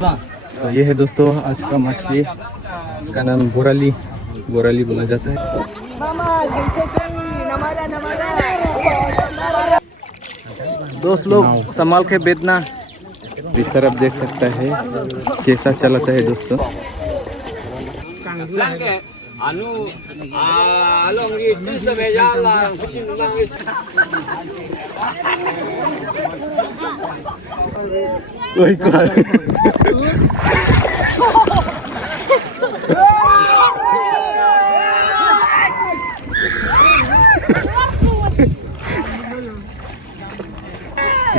तो ये है दोस्तों आज का मछली, इसका नाम बोराली बोला जाता है। दोस्त लोग संभाल के बेचना। इस तरफ देख सकता है कैसा चलता है दोस्तों। कोई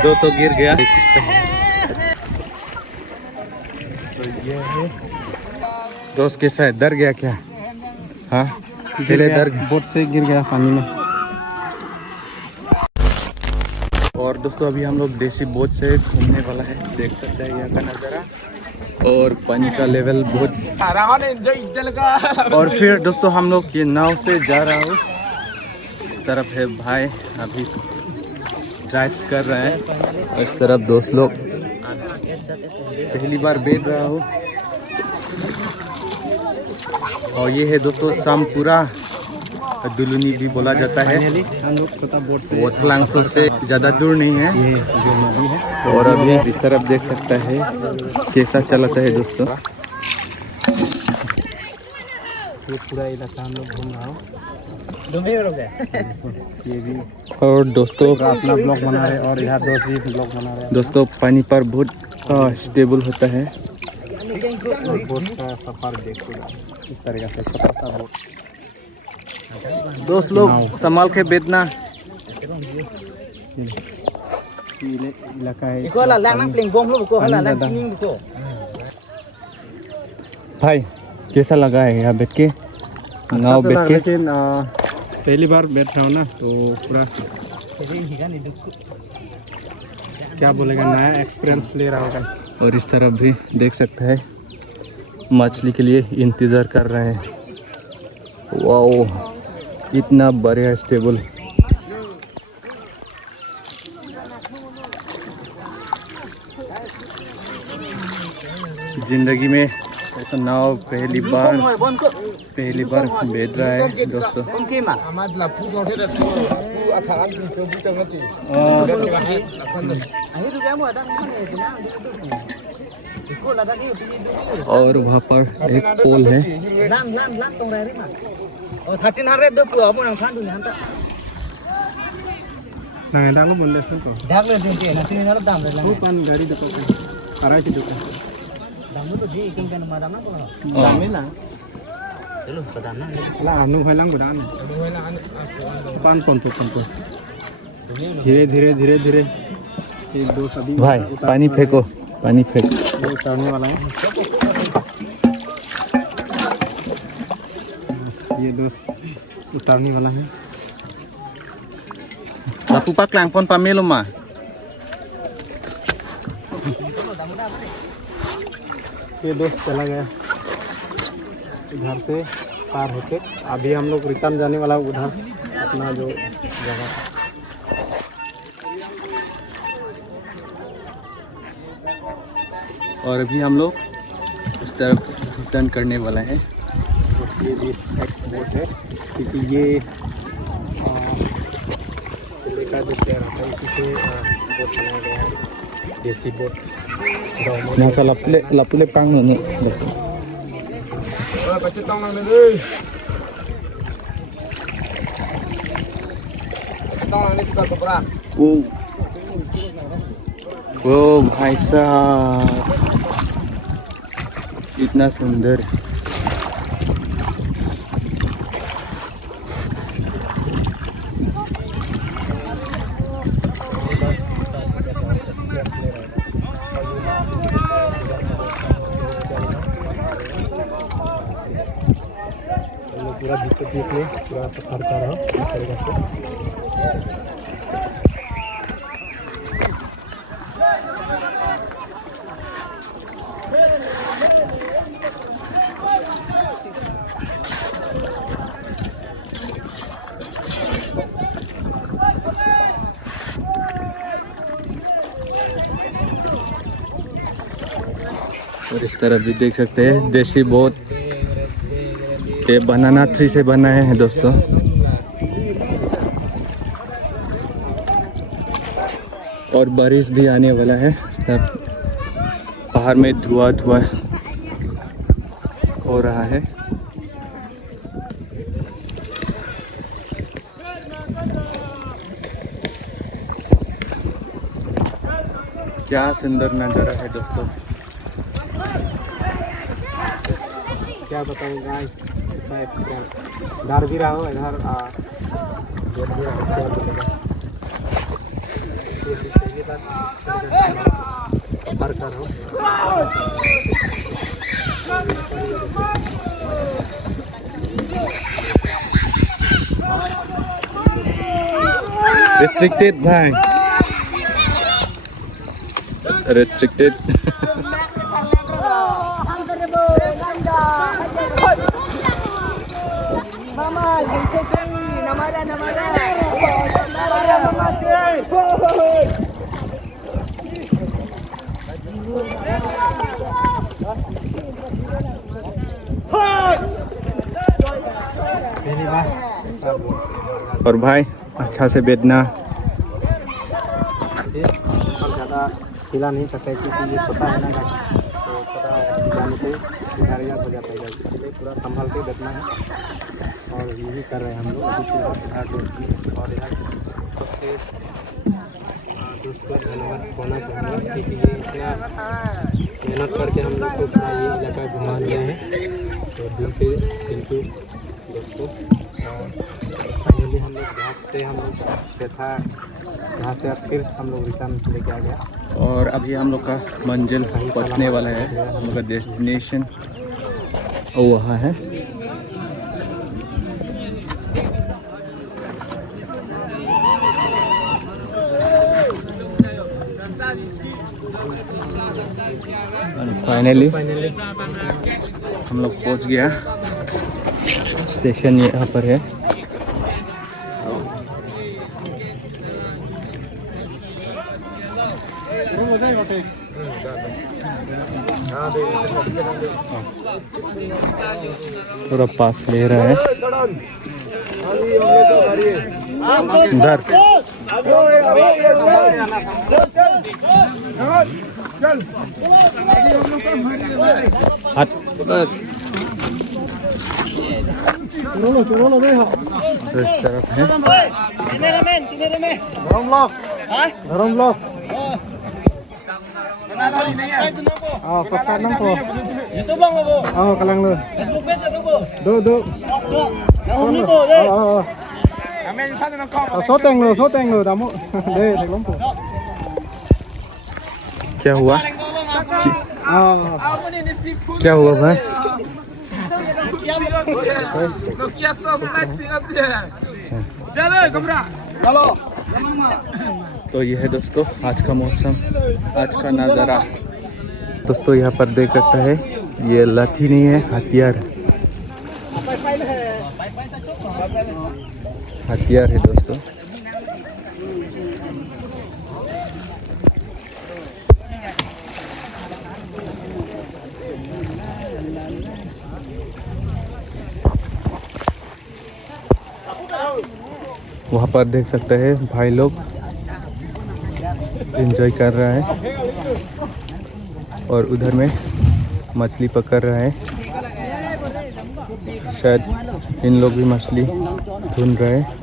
दोस्तों गिर गया। तो ये है दोस्त कैसा है, डर गया क्या? हाँ डर बोट से गिर गया पानी में। और दोस्तों अभी हम लोग देसी बोट से घूमने वाला है, देख सकते हैं यहाँ का नज़ारा और पानी का लेवल बहुत। और फिर दोस्तों हम लोग ये नाव से जा रहा हूँ, इस तरफ है भाई अभी ड्राइव कर रहे हैं, इस तरफ दोस्त लोग पहली बार बैठ रहा हूँ। और ये है दोस्तों सामपुरा दुलुनी भी बोला जाता है। हम लोग बोट से वोथलांगसो से ज़्यादा दूर नहीं है ये जो नदी है। और अभी इस तरफ देख सकता है कैसा चलता है दोस्तों। ये पूरा इलाका हम लोग घूम रहा हूँ ये भी। और दोस्तों अपना ब्लॉग बना रहे और यहाँ दोस्त भी ब्लॉग बना रहे हैं। दोस्तों पानी पर बहुत स्टेबल होता है बोट का सफर। देखो इस तरीके से छोटा सा बोट। दोस्त लोग संभाल के बेचना। इलाका है भाई, कैसा लगा है यहाँ बैठ के, नाव बैठ के? पहली बार बैठ रहा हूँ ना, तो पूरा क्या बोलेगा, नया एक्सपीरियंस ले रहा होगा। और इस तरफ भी देख सकते हैं मछली के लिए इंतज़ार कर रहे हैं। वाओ इतना बढ़िया स्टेबल। जिंदगी में ऐसा नाव पहली बार बैठ रहा है दोस्तों। और वहाँ पर एक पोल है। धीरे धीरे धीरे धीरे भाई पानी फेंको, पानी फेंक। उतारने वाला है ये दोस्त, उतारने वाला है। लापू पाक लांगपन पामेलो मा। ये दोस्त चला गया इधर से पार होके। अभी हम लोग रिटर्न जाने वाला उधर अपना जो जगह। और अभी हम लोग इस तरफ रिटर्न करने वाला है। ये भी एक बोट है क्योंकि ये लेका जो तैयार होता है इसी से बोट बनाया गया है, देसी बोट। ना का लपले पांग नहीं ओ भाई साहब इतना सुंदर। पूरा बीच में पूरा सफर कर रहा हूँ इस तरीके से। और इस तरफ भी देख सकते हैं देसी बोट, ये बनाना ट्री से बनाए हैं दोस्तों। और बारिश भी आने वाला है, सब बाहर में धुआं हो रहा है। क्या सुंदर नज़ारा है दोस्तों, क्या बताऊँ गाइस, ऐसा एक्सपीरियंस। डर भी रहा हो इधर restricted भाई, restricted। और भाई अच्छा से बैठना, ज़्यादा हिला नहीं सकते क्योंकि ये छोटा है ना, तो थोड़ा हिलाने से इधर हो जाता है, इसलिए पूरा संभाल के बैठना है। और यही कर रहे हैं हम लोग अभी। और इधर सबसे दोस्त को धन्यवाद होना चाहूँगा क्योंकि ये इतना मेहनत करके हम लोग को पूरा ये इलाका घुमा लिए हैं, तो दिल से थैंक यू दोस्तों। फाइनली हम लोग बैठा यहाँ से अब फिर हम लोग रिटर्न लेके आ गया। और अभी हम लोग का मंजिल पहुँचने वाला है, हम लोग का डेस्टिनेशन वहाँ है। फाइनली हम लोग पहुँच गया, स्टेशन यहाँ पर है। थोड़ा पास ले रहा है इधर। इस तरफ है धर्म blog subscribe nang po. YouTube lang po. Kalang nun. Facebook page ito po. Do. Ni po, Kami yung sana ng kong. Soteng lo, damo. De, teglong po. क्या हुआ? क्या हुआ भाई? तो ये है दोस्तों आज का मौसम, आज का नज़ारा। दोस्तों यहाँ पर देख सकता है, ये लाठी नहीं है, हथियार है दोस्तों। वहाँ पर देख सकते हैं भाई लोग एंजॉय कर रहा है, और उधर में मछली पकड़ रहा है, शायद इन लोग भी मछली ढूंढ रहे हैं।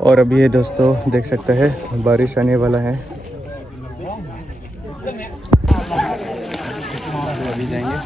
और अभी ये दोस्तों देख सकते हैं बारिश आने वाला है। अभी जाएंगे।